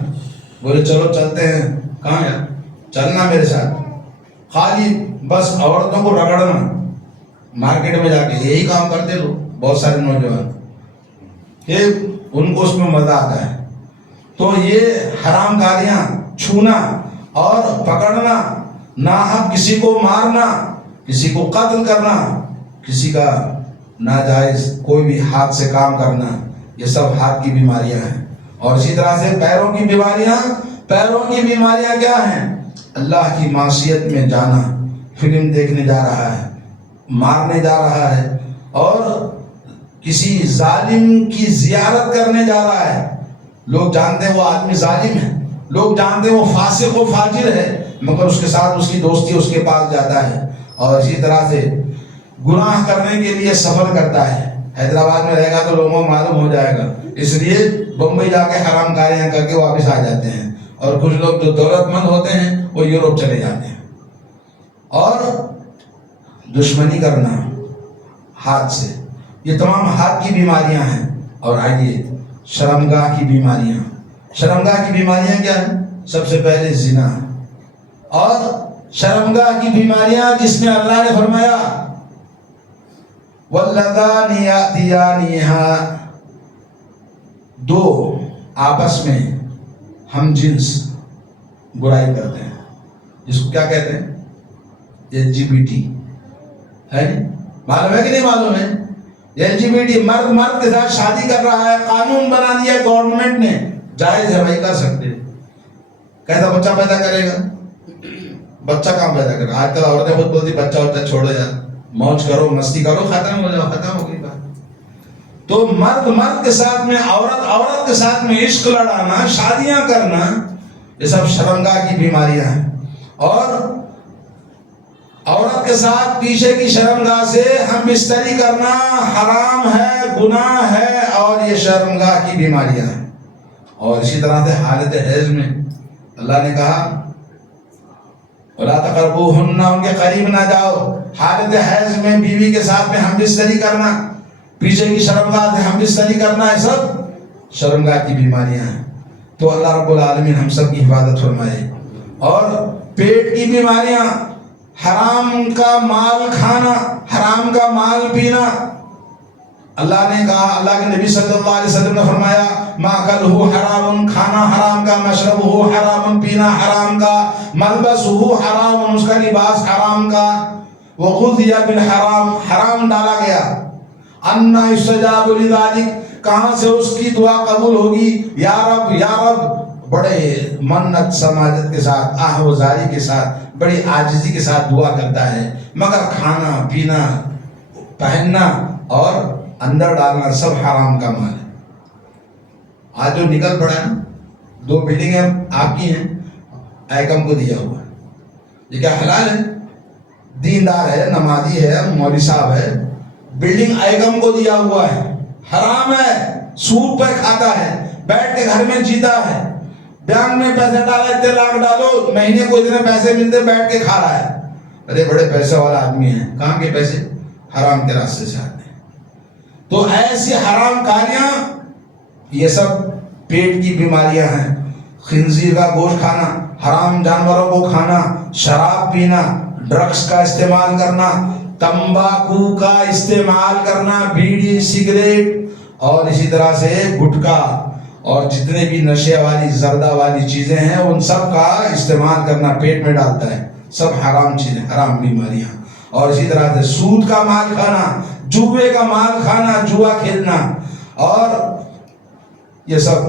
بولے چلو چلتے ہیں، کہاں یار چلنا میرے ساتھ، خالی بس عورتوں کو رگڑنا. مارکیٹ میں جا کے یہی کام کرتے لوگ، بہت سارے نوجوان، کہ ان کو اس میں مزہ آتا ہے. تو یہ حرام کاریاں، چھونا اور پکڑنا، ناحق کسی کو مارنا، کسی کو قتل کرنا، کسی کا ناجائز کوئی بھی ہاتھ سے کام کرنا، یہ سب ہاتھ کی بیماریاں ہیں. اور اسی طرح سے پیروں کی بیماریاں. پیروں کی بیماریاں کیا ہیں؟ اللہ کی معصیت میں جانا، فلم دیکھنے جا رہا ہے، مارنے جا رہا ہے، اور کسی ظالم کی زیارت کرنے جا رہا ہے. لوگ جانتے ہیں وہ آدمی ظالم ہے، لوگ جانتے ہیں وہ فاسق و فاجر ہے، مگر اس کے ساتھ اس کی دوستی اس کے پاس جاتا ہے. اور اسی طرح سے گناہ کرنے کے لیے سفر کرتا ہے. حیدرآباد میں رہے گا تو لوگوں کو معلوم ہو جائے گا، اس لیے بمبئی جا کے حرام کاریاں کر کے واپس آ جاتے ہیں. اور کچھ لوگ جو دولت مند ہوتے ہیں وہ یوروپ چلے جاتے ہیں. اور دشمنی کرنا، ہاتھ سے، یہ تمام ہاتھ کی بیماریاں ہیں۔ اور آئیے شرمگاہ کی بیماریاں، شرمگاہ کی بیماریاں کیا ہیں؟ سب سے پہلے زنا، اور شرمگاہ کی بیماریاں جس میں اللہ نے فرمایا وَاللَّذَانِ يَأْتِيَانِهَا، دو آپس میں ہم جنس برائی کرتے ہیں، جس کو کیا کہتے ہیں؟ LGBT ہے نہیں؟ معلوم ہے کہ نہیں معلوم ہے؟ LGBT مرد مرد کے ساتھ شادی کر رہا ہے، قانون بنا دیا گورنمنٹ نے، جائز ہے بھائی، کر سکتے ہیں۔ کیسا بچہ پیدا کرے گا؟ بچہ کہاں پیدا کرے گا؟ آج کل عورتیں خود بولتی بچہ چھوڑو یار، موج کرو، مستی کرو، ختم ہو جاؤ، ختم ہو گئی بات۔ تو مرد مرد کے ساتھ میں، عورت عورت کے ساتھ میں عشق لڑانا، شادیاں کرنا، یہ سب شرمگاہ کی بیماریاں ہیں۔ اور عورت کے ساتھ پیچھے کی شرمگاہ سے ہم بستری کرنا حرام ہے، گناہ ہے، اور یہ شرمگاہ کی بیماریاں ہیں۔ اور اسی طرح سے حالت حیض میں اللہ نے کہا وَلَا تَقْرَبُوهُنَّ، ان کے قریب نہ جاؤ۔ حالت حیض میں بیوی کے ساتھ میں ہم بستری کرنا، پیچھے کی شرمگاہ سے ہم بستری کرنا، یہ سب شرمگاہ کی بیماریاں ہیں۔ تو اللہ رب العالمین ہم سب کی حفاظت فرمائے۔ اور پیٹ کی بیماریاں، حرام کا مال کھانا، حرام کا مال پینا، اللہ نے کہا، اللہ کے نبی صلی اللہ علیہ وسلم نے فرمایا مَأْكَلُهُ حرام، کھانا حرام کا، مشربُهُ حرام، پینا حرام کا، ملبسُهُ حرام، اس کا لباس حرام کا، وَغُذِيَ بِالْحَرام، حرام ڈالا گیا۔ أَنَّ يُسْتَجَابُ لِذَلِكَ، کہاں سے اس کی دعا قبول ہوگی؟ یا رب یا رب، بڑے منت سماجت کے ساتھ، آہ و زاری کے ساتھ، بڑی عاجزی کے ساتھ دعا کرتا ہے، مگر کھانا پینا پہننا اور اندر ڈالنا سب حرام کا مال ہے۔ آج جو نکل پڑا ہے نا، دو بلڈنگیں آپ کی ہیں، ایکم کو دیا ہوا ہے، یہ کیا حلال ہے؟ دیندار ہے، نمازی ہے، مولوی صاحب ہے، بلڈنگ ایکم کو دیا ہوا ہے، حرام ہے، سود پہ کھاتا ہے، بیٹھ کے گھر میں جیتا ہے، بینک میں پیسے ڈالا، اتنے لاکھ ڈالو، مہینے کو اتنے پیسے ملتے، بیٹھ کے کھا رہا ہے۔ ارے بڑے پیسے والا آدمی ہے، کہاں کے پیسے؟ حرام کے راستے سے آتے ہیں۔ تو ایسی حرام کاریاں، یہ سب پیٹ کی بیماریاں ہیں۔ خنزیر کا گوشت کھانا، حرام جانوروں کو کھانا، شراب پینا، ڈرگس کا استعمال کرنا، تمباکو کا استعمال کرنا، بیڑی، سگریٹ، اور اسی طرح سے گٹکا، اور جتنے بھی نشے والی زردہ والی چیزیں ہیں ان سب کا استعمال کرنا پیٹ میں ڈالتا ہے، سب حرام چیزیں، حرام بیماریاں۔ اور اسی طرح سے سود کا مال کھانا، جوے کا مال کھانا، جوا کھیلنا، اور یہ سب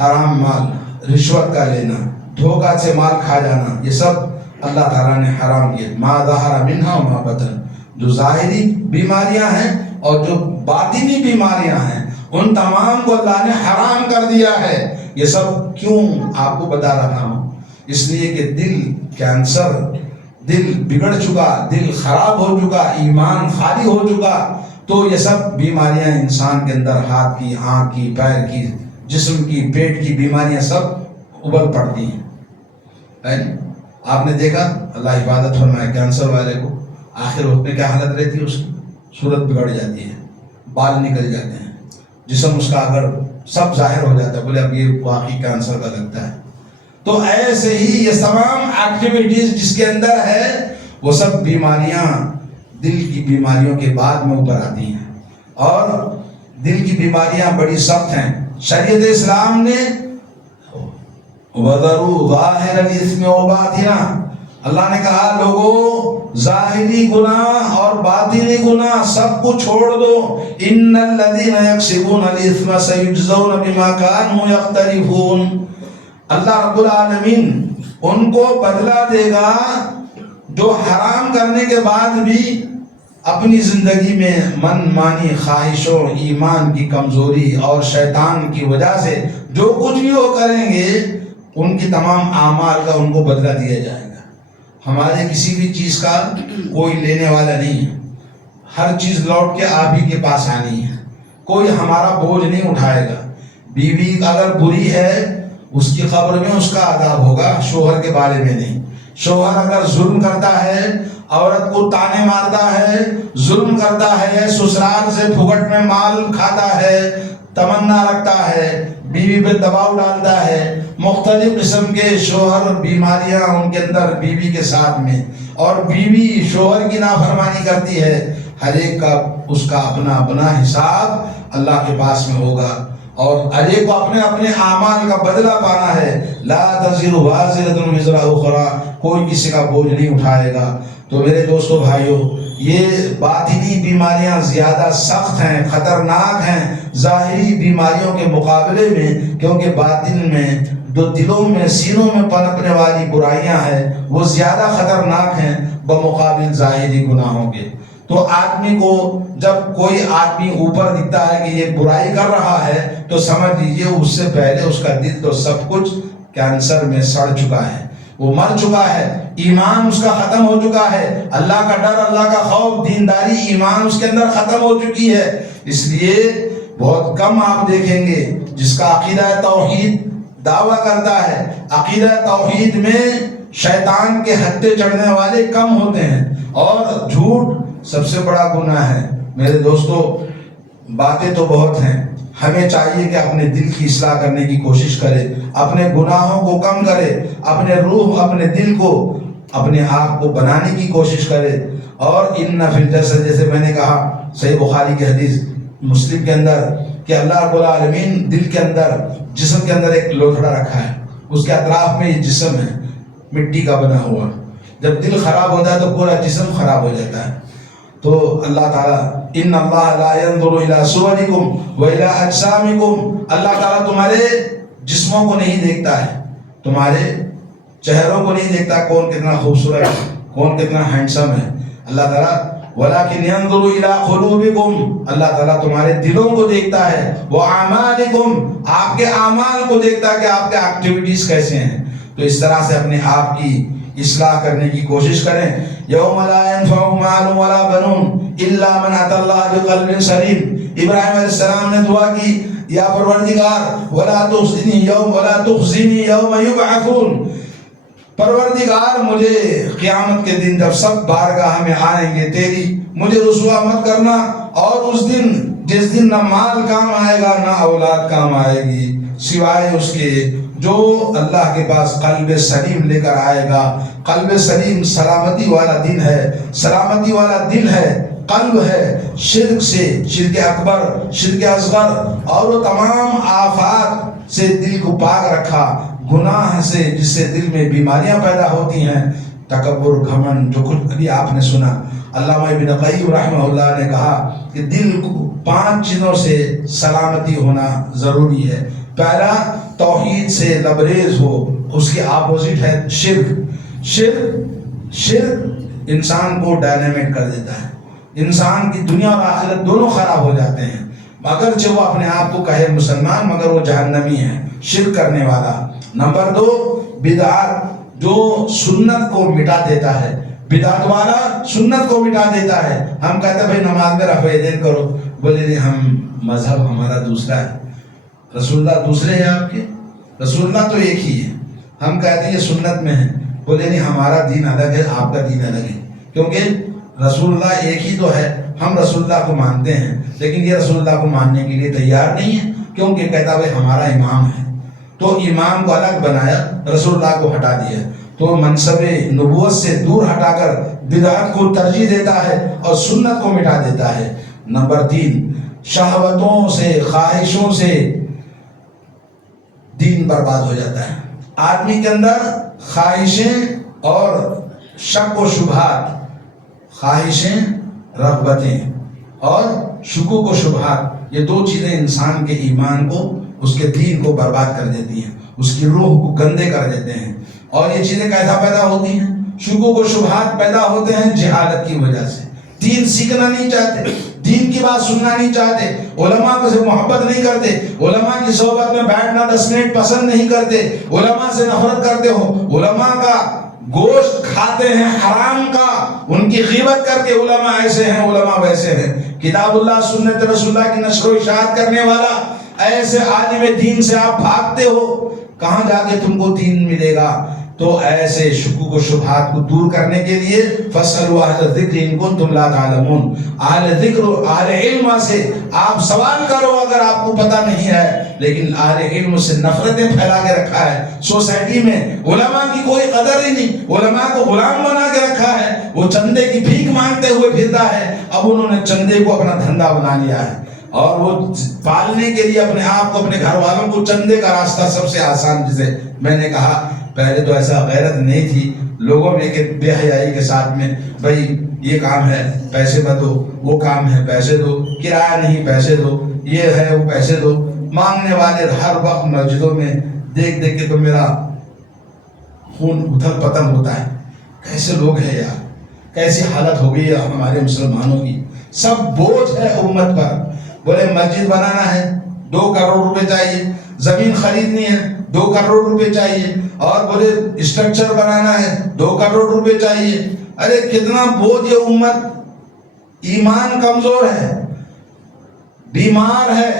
حرام مال، رشوت کا لینا، دھوکہ سے مال کھا جانا، یہ سب اللہ تعالیٰ نے حرام کیا۔ ما ظہر منہا وما بطن، جو ظاہری بیماریاں ہیں اور جو باطنی بیماریاں ہیں، ان تمام کو اللہ نے حرام کر دیا ہے۔ یہ سب کیوں آپ کو بتا رہا ہوں؟ اس لیے کہ دل کینسر، دل بگڑ چکا، دل خراب ہو چکا، ایمان خالی ہو چکا، تو یہ سب بیماریاں انسان کے اندر، ہاتھ کی، آنکھ کی، پیر کی، جسم کی، پیٹ کی بیماریاں سب ابل پڑتی ہیں۔ آپ نے دیکھا، اللہ حفاظت فرمائے، کینسر والے کو آخر وقت میں کیا حالت رہتی ہے؟ اس کی صورت بگڑ جاتی ہے، بال نکل جاتے ہیں، جسم اس کا اگر سب ظاہر ہو جاتا ہے، بولے اب یہ واقعی کینسر کا لگتا ہے۔ تو ایسے ہی یہ تمام ایکٹیویٹیز جس کے اندر ہے، وہ سب بیماریاں دل کی بیماریوں کے بعد میں اوپر آتی ہیں، اور دل کی بیماریاں بڑی سخت ہیں۔ شریعت اسلام نے وَذَرُوا ظَاهِرَ الْإِثْمِ وَبَاطِنَهُ، اللہ نے کہا لوگوں ظاہری گناہ اور باطنی گناہ سب کو چھوڑ دو۔ إِنَّ الَّذِينَ يَكْسِبُونَ الْإِثْمَ سَيُجْزَوْنَ بِمَا كَانُوا يَقْتَرِفُونَ، اللہ رب العالمین ان کو بدلہ دے گا جو حرام کرنے کے بعد بھی اپنی زندگی میں من مانی خواہشوں، ایمان کی کمزوری اور شیطان کی وجہ سے جو کچھ بھی وہ کریں گے، ان کی تمام اعمال کا ان کو بدلہ دیا جائے گا۔ ہمارے کسی بھی چیز کا کوئی لینے والا نہیں ہے، ہر چیز لوٹ کے آپ ہی کے پاس آنی ہے، کوئی ہمارا بوجھ نہیں اٹھائے گا۔ بیوی اگر بری ہے، اس کی قبر میں اس کا عذاب ہوگا، شوہر کے بارے میں نہیں۔ شوہر اگر ظلم کرتا ہے عورت کو تانے مارتا ہے، ظلم کرتا ہے، سسرال سے پھگٹ میں مال کھاتا ہے، تمنا رکھتا ہے، بیوی پہ دباؤ ڈالتا ہے، مختلف قسم کے شوہر بیماریاں ان کے اندر بیوی کے ساتھ میں، اور بیوی شوہر کی نافرمانی کرتی ہے، ہر ایک کا اس کا اپنا اپنا حساب اللہ کے پاس میں ہوگا، اور ہر ایک کو اپنے اپنے اعمال کا بدلہ پانا ہے۔ لا تزر وازرۃ وزر اخری، کوئی کسی کا بوجھ نہیں اٹھائے گا۔ تو میرے دوستو بھائیو، یہ باطنی بیماریاں زیادہ سخت ہیں، خطرناک ہیں ظاہری بیماریوں کے مقابلے میں، کیونکہ باطن میں جو دلوں میں سینوں میں پنپنے والی برائیاں ہیں وہ زیادہ خطرناک ہیں بمقابل ظاہری گناہوں کے۔ تو آدمی کو جب کوئی آدمی اوپر دکھتا ہے کہ یہ برائی کر رہا ہے تو سمجھ لیجئے اس سے پہلے اس کا دل تو سب کچھ کینسر میں سڑ چکا ہے، وہ مر چکا ہے، ایمان اس کا ختم ہو چکا ہے، اللہ کا ڈر، اللہ کا خوف، دینداری، ایمان اس کے اندر ختم ہو چکی ہے۔ اس لیے بہت کم آپ دیکھیں گے جس کا عقیدہ توحید دعویٰ کرتا ہے، عقیدہ توحید میں شیطان کے ہتھے چڑھنے والے کم ہوتے ہیں، اور جھوٹ سب سے بڑا گناہ ہے۔ میرے دوستو، باتیں تو بہت ہیں، ہمیں چاہیے کہ اپنے دل کی اصلاح کرنے کی کوشش کرے، اپنے گناہوں کو کم کرے، اپنے روح، اپنے دل کو، اپنے آپ کو بنانے کی کوشش کرے۔ اور ان فی الجسد، جیسے میں نے کہا صحیح بخاری کی حدیث، مسلم کے اندر، کہ اللہ رب العالمین دل کے اندر، جسم کے اندر ایک لوتھڑا رکھا ہے، اس کے اطراف میں یہ جسم ہے مٹی کا بنا ہوا، جب دل خراب ہوتا ہے تو پورا جسم خراب ہو جاتا ہے۔ تو اللہ تعالیٰ ان اللہ لا ينظر الى صورکم والى اجسامکم، اللہ تعالیٰ تمہارے جسموں کو نہیں دیکھتا ہے، تمہارے چہروں کو نہیں دیکھتا، کون کتنا خوبصورت ہے، کون کتنا ہینڈسم ہے۔ اللہ تعالیٰ ولكن ينظر الى قلوبکم، اللہ تعالیٰ تمہارے دلوں کو دیکھتا ہے، واعمالکم، آپ کے اعمال کو دیکھتا ہے کہ آپ کے ایکٹیویٹیز کیسے ہیں۔ تو اس طرح سے اپنے آپ کی اصلاح کرنے کی کوشش کریں۔ یوم لا ينفع مال ولا بنون الا من اتى الله بقلب سلیم، ابراہیم علیہ السلام نے دعا کی، یا پروردگار ولا تخزنی یوم یبعثون، پروردگار مجھے قیامت کے دن جب سب بارگاہ میں آئیں گے تیری، مجھے رسوا مت کرنا، اور اس دن جس دن نہ مال کام آئے گا نہ اولاد کام آئے گی، سوائے اس کے جو اللہ کے پاس قلب سلیم لے کر آئے گا۔ قلب سلیم سلامتی والا دن ہے، سلامتی والا دل ہے، قلب ہے، شرک سے، شرک اکبر، شرک اصغر اور وہ تمام آفات سے دل کو پاک رکھا، گناہ سے جس سے دل میں بیماریاں پیدا ہوتی ہیں، تکبر، گھمنڈ، جو کچھ ابھی آپ نے سنا۔ علامہ ابن قیم رحمہ اللہ نے کہا کہ دل کو 5 چیزوں سے سلامتی ہونا ضروری ہے۔ پہلا، توحید سے لبریز ہو، اس کی اپوزٹ ہے شرک انسان کو ڈائنامٹ کر دیتا ہے، انسان کی دنیا اور آخرت دونوں خراب ہو جاتے ہیں، اگرچہ وہ اپنے آپ کو کہے مسلمان مگر وہ جہنمی ہے، شرک کرنے والا۔ نمبر 2، بدعت، جو سنت کو مٹا دیتا ہے، بدعت والا سنت کو مٹا دیتا ہے۔ ہم کہتے ہیں بھائی نماز میں رفع یدین کرو، بولے نہیں ہم مذہب ہمارا دوسرا ہے، رسول اللہ دوسرے ہیں آپ کے، رسول اللہ تو ایک ہی ہے، ہم کہتے ہیں یہ سنت میں ہے، بولے نہیں ہمارا دین الگ ہے، آپ کا دین الگ ہے، کیونکہ رسول اللہ ایک ہی تو ہے، ہم رسول اللہ کو مانتے ہیں، لیکن یہ رسول اللہ کو ماننے کے لیے تیار نہیں ہے، کیونکہ کہتا ہے ہمارا امام ہے، تو امام کو الگ بنایا، رسول اللہ کو ہٹا دیا، تو منصب نبوت سے دور ہٹا کر بدعت کو ترجیح دیتا ہے اور سنت کو مٹا دیتا ہے۔ نمبر 3، شہوتوں سے، خواہشوں سے دین برباد ہو جاتا ہے۔ آدمی کے اندر خواہشیں اور شک و شبہات، خواہشیں، رغبتیں اور شکوک و شبہات، یہ 2 چیزیں انسان کے ایمان کو، اس کے دین کو برباد کر دیتی ہیں، اس کی روح کو گندے کر دیتے ہیں۔ اور یہ چیزیں کیسا پیدا ہوتی ہیں؟ شکوک و شبہات پیدا ہوتے ہیں جہالت کی وجہ سے، دین سیکھنا نہیں چاہتے، دین کی بات سننا نہیں چاہتے، علماء کو سے محبت نہیں کرتے، علماء کی صحبت میں بیٹھنا 10 منٹ پسند نہیں کرتے، علماء سے نفرت کرتے ہو، علماء کا گوشت کھاتے ہیں حرام کا، ان کی غیبت کر کے علماء ایسے ہیں، علماء ویسے ہیں، کتاب اللہ سنت رسول اللہ کی نشر و اشاعت کرنے والا ایسے عالم دین سے آپ بھاگتے ہو، کہاں جا کے تم کو دین ملے گا؟ تو ایسے شکوک و شبہات کو دور کرنے کے لیے فَاسْأَلُوا أَهْلَ الذِّكْرِ إِن كُنتُمْ لَا تَعْلَمُونَ، اہل ذکر اہل علم سے آپ سوال کرو اگر آپ کو پتہ نہیں ہے. لیکن اہل علم سے نفرتیں پھیلا کے رکھا ہے. سوسائٹی میں علماء کی کوئی قدر ہی نہیں، علماء کو غلام بنا کے رکھا ہے. وہ چندے کی بھیک مانگتے ہوئے پھرتا ہے. اب انہوں نے چندے کو اپنا دھندا بنا لیا ہے اور وہ پالنے کے لیے اپنے آپ کو، اپنے گھر والوں کو چندے کا راستہ سب سے آسان. جسے میں نے کہا پہلے تو ایسا غیرت نہیں تھی لوگوں میں کہ بے حیائی کے ساتھ میں بھائی یہ کام ہے پیسے مت دو، وہ کام ہے پیسے دو، کرایہ نہیں پیسے دو، یہ ہے وہ پیسے دو. مانگنے والے ہر وقت مسجدوں میں دیکھ دیکھ کے تو میرا خون اتھل پتن ہوتا ہے. کیسے لوگ ہیں یار، کیسی حالت ہو گئی ہے ہمارے مسلمانوں کی. سب بوجھ ہے امت پر. بولے مسجد بنانا ہے 2 کروڑ روپے چاہیے، زمین خریدنی ہے 2 کروڑ روپے چاہیے، اور بولے اسٹرکچر بنانا ہے 2 کروڑ روپے چاہیے. ارے کتنا بوجھ یہ امت. ایمان کمزور ہے، بیمار ہے،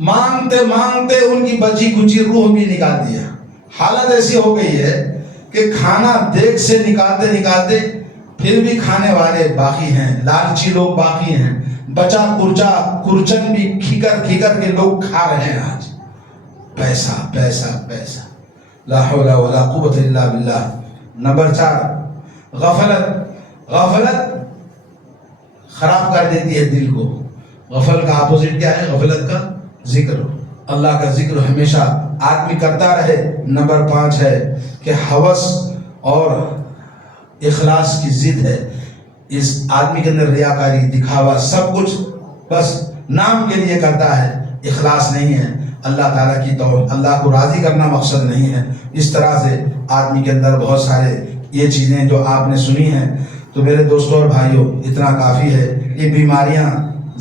مانگتے مانگتے ان کی بچی کچی روح بھی نکال دیا. حالت ایسی ہو گئی ہے کہ کھانا دیگ سے نکالتے نکالتے پھر بھی کھانے والے باقی ہیں، لالچی لوگ باقی ہیں. بچا کرچن بھی کھکر کھکر کے لوگ کھا رہے ہیں آج. پیسہ پیسہ پیسہ، لا حول ولا قوت الا باللہ. نمبر 4 غفلت خراب کر دیتی ہے دل کو. غفل کا اپوزٹ کیا ہے؟ غفلت کا ذکر. اللہ کا ذکر ہمیشہ آدمی کرتا رہے. نمبر 5 ہے کہ ہوس اور اخلاص کی ضد ہے. اس آدمی کے اندر ریاکاری، دکھاوا، سب کچھ بس نام کے لیے کرتا ہے، اخلاص نہیں ہے. اللہ تعالیٰ کی اللہ کو راضی کرنا مقصد نہیں ہے. اس طرح سے آدمی کے اندر بہت سارے یہ چیزیں جو آپ نے سنی ہیں. تو میرے دوستوں اور بھائیوں اتنا کافی ہے. یہ بیماریاں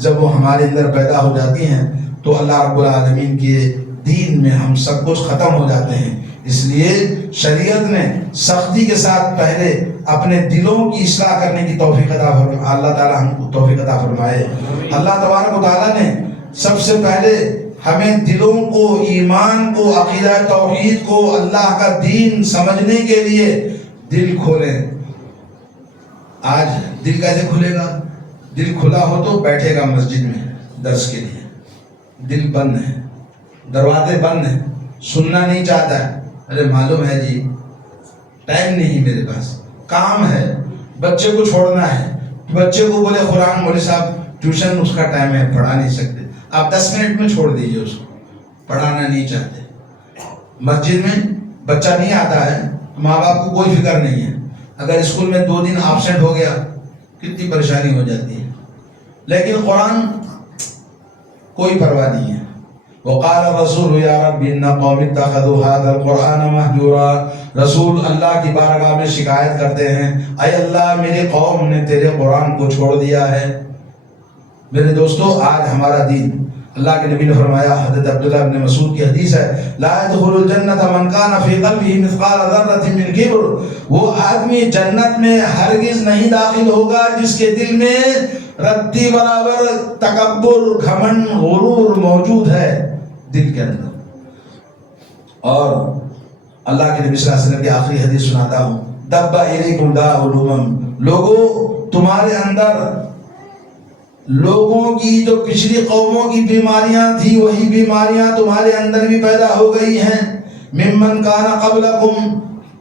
جب وہ ہمارے اندر پیدا ہو جاتی ہیں تو اللہ رب العالمین کے دین میں ہم سب کچھ ختم ہو جاتے ہیں. اس لیے شریعت نے سختی کے ساتھ پہلے اپنے دلوں کی اصلاح کرنے کی توفیق عطا فرمائے. اللہ تعالیٰ ہم کو توفیق عطا فرمائے. اللہ تبارک و تعالیٰ نے سب سے پہلے ہمیں دلوں کو، ایمان کو، عقیدہ توحید کو، اللہ کا دین سمجھنے کے لیے دل کھولے. آج دل کیسے کھلے گا؟ دل کھلا ہو تو بیٹھے گا مسجد میں درس کے لیے. دل بند ہے، دروازے بند ہیں، سننا نہیں چاہتا ہے. ارے معلوم ہے جی ٹائم نہیں میرے پاس، کام ہے، بچے کو چھوڑنا ہے. بچے کو بولے قرآن مولوی صاحب ٹیوشن اس کا ٹائم ہے، پڑھا نہیں سکتے. آپ 10 منٹ میں چھوڑ دیجئے اس کو، پڑھانا نہیں چاہتے. مسجد میں بچہ نہیں آتا ہے، ماں باپ کو کوئی فکر نہیں ہے. اگر اسکول میں 2 دن ایبسینٹ ہو گیا کتنی پریشانی ہو جاتی ہے. لیکن قرآن کوئی پرواہ نہیں ہے. وقال الرسول یا رب ان قوم اتخذوا هذا القرآن مهجورا. رسول اللہ کی بارگاہ میں شکایت کرتے ہیں، اے اللہ میری قوم نے تیرے قرآن کو چھوڑ دیا ہے. میرے دوستو آج ہمارا دین، اللہ کے نبی نے فرمایا، حضرت عبداللہ بن مسعود کی حدیث ہے، لا يدخل الجنة من كان في قلبه مثقال ذرة من کبر. وہ آدمی جنت میں ہرگز نہیں داخل ہوگا جس کے دل میں رتی برابر تکبر، گھمنڈ، غرور موجود ہے دل کے اندر. اور اللہ کے نبی صلی اللہ علیہ وسلم کی آخری حدیث سناتا ہوں، دب الیکم داء الامم. لوگوں تمہارے اندر لوگوں کی جو پچھلی قوموں کی بیماریاں تھی وہی بیماریاں تمہارے اندر بھی پیدا ہو گئی ہیں. ممن کان قبلکم،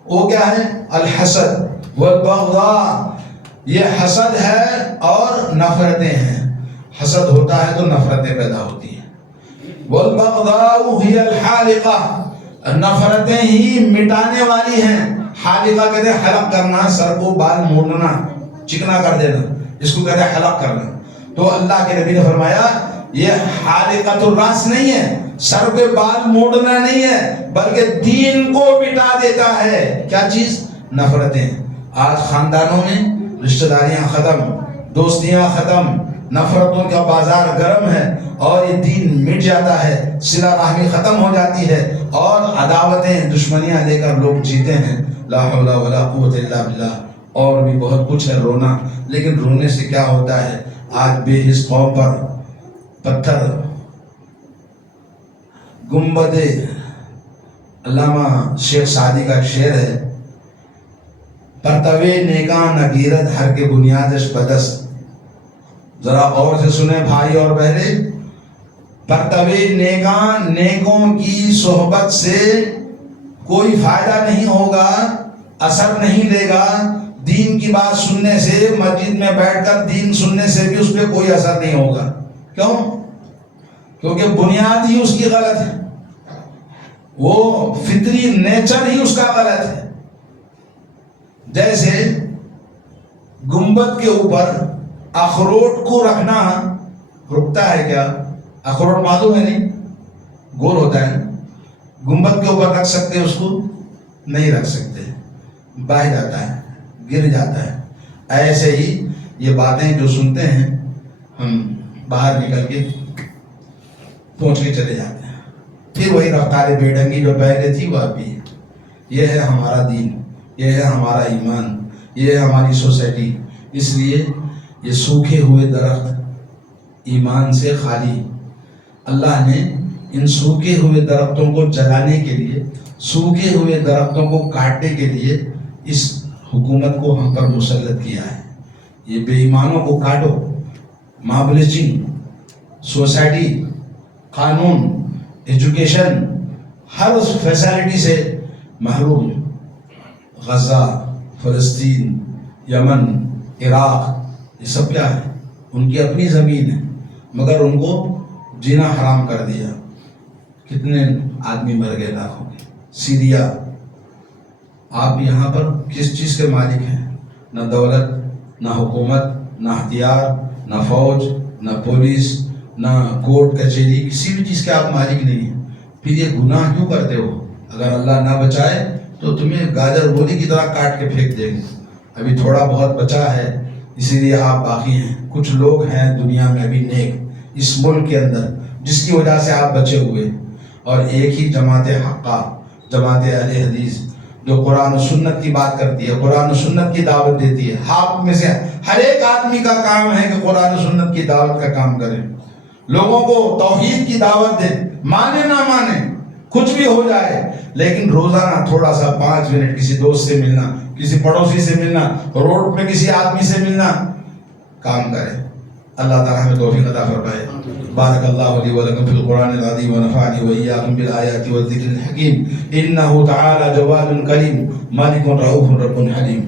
وہ کیا ہے؟ الحسد والبغضاء. یہ حسد ہے اور نفرتیں ہیں. حسد ہوتا ہے تو نفرتیں پیدا ہوتی ہیں. والبغضاء هي الحالقہ. نفرتیں ہی مٹانے والی ہیں. حالقہ کہتے ہیں حلق کرنا، سر کو بال موڑنا، چکنا کر دینا، اس کو کہتے ہیں حلق کرنا. تو اللہ کے نبی نے فرمایا یہ حالقۃ الراس نہیں ہے، سر پہ بال موڑنا نہیں ہے، بلکہ دین کو مٹا دیتا ہے. کیا چیز؟ نفرتیں. آج خاندانوں میں رشتہ داریاں ختم، دوستیاں ختم، نفرتوں کا بازار گرم ہے اور یہ دین مٹ جاتا ہے. صلہ رحمی ختم ہو جاتی ہے اور عداوتیں، دشمنیاں لے کر لوگ جیتے ہیں. لا حول ولا قوت الا باللہ. اور بھی بہت کچھ ہے رونا، لیکن رونے سے کیا ہوتا ہے؟ آج بے حس قوم پر پتھر، گنبدیں، علامہ شیخ سعدی کا شعر ہے، پرتوے نیکان نگیرت ہر کے بنیادش بدست. ذرا غور سے سنیں بھائی اور بہنیں، پرتوے نیکان، نیکوں کی صحبت سے کوئی فائدہ نہیں ہوگا، اثر نہیں لے گا. دین کی بات سننے سے، مسجد میں بیٹھ کر دین سننے سے بھی اس پہ کوئی اثر نہیں ہوگا. کیوں؟ کیونکہ بنیاد ہی اس کی غلط ہے، وہ فطری نیچر ہی اس کا غلط ہے. جیسے گنبد کے اوپر اخروٹ کو رکھنا رکتا ہے کیا؟ اخروٹ معلوم ہے نہیں، گول ہوتا ہے. گنبد کے اوپر رکھ سکتے اس کو؟ نہیں رکھ سکتے، بہہ جاتا ہے، گر جاتا ہے. ایسے ہی یہ باتیں جو سنتے ہیں ہم باہر نکل کے پہنچ کے چلے جاتے ہیں، پھر وہی رفتار بے ڈنگی جو پہلے تھی وہ اب بھی ہے. یہ ہے ہمارا دین، یہ ہے ہمارا ایمان، یہ ہے ہماری سوسائٹی. اس لیے یہ سوکھے ہوئے درخت ایمان سے خالی. اللہ نے ان سوکھے ہوئے درختوں کو جلانے کے لیے، سوکھے ہوئے درختوں کو کاٹنے کے لیے اس حکومت کو ہم پر مسلط کیا ہے. یہ بے ایمانوں کو کاٹو، مابلچنگ، سوسائٹی، قانون، ایجوکیشن، ہر اس فیسلٹی سے محروم. غزہ، فلسطین، یمن، عراق، یہ سب کیا ہے؟ ان کی اپنی زمین ہے، مگر ان کو جینا حرام کر دیا. کتنے آدمی مر گئے، لاکھوں کے. سیریا، آپ یہاں پر کس چیز کے مالک ہیں؟ نہ دولت، نہ حکومت، نہ ہتھیار، نہ فوج، نہ پولیس، نہ کورٹ کچہری، کسی بھی چیز کے آپ مالک نہیں ہیں. پھر یہ گناہ کیوں کرتے ہو؟ اگر اللہ نہ بچائے تو تمہیں گاجر گولی کی طرح کاٹ کے پھینک دیں گے. ابھی تھوڑا بہت بچا ہے، اسی لیے آپ باقی ہیں. کچھ لوگ ہیں دنیا میں ابھی نیک اس ملک کے اندر، جس کی وجہ سے آپ بچے ہوئے. اور ایک ہی جماعت حقہ، جماعت اہل حدیث، جو قرآن و سنت کی بات کرتی ہے، قرآن و سنت کی دعوت دیتی ہے. آپ میں سے ہر ایک آدمی کا کام ہے کہ قرآن و سنت کی دعوت کا کام کریں، لوگوں کو توحید کی دعوت دیں. مانے نہ مانے، کچھ بھی ہو جائے، لیکن روزانہ تھوڑا سا 5 منٹ کسی دوست سے ملنا، کسی پڑوسی سے ملنا، روڈ پہ کسی آدمی سے ملنا، کام کریں. اللہ تعالیٰ ہمیں توفیق عطا فرمائے. بارک اللہ لی ولکم فی القرآن العظیم ونفعنی وإیاکم بالآیات والذکر الحکیم. انہ تعالی جواد کریم مالک رؤوف رب حلیم.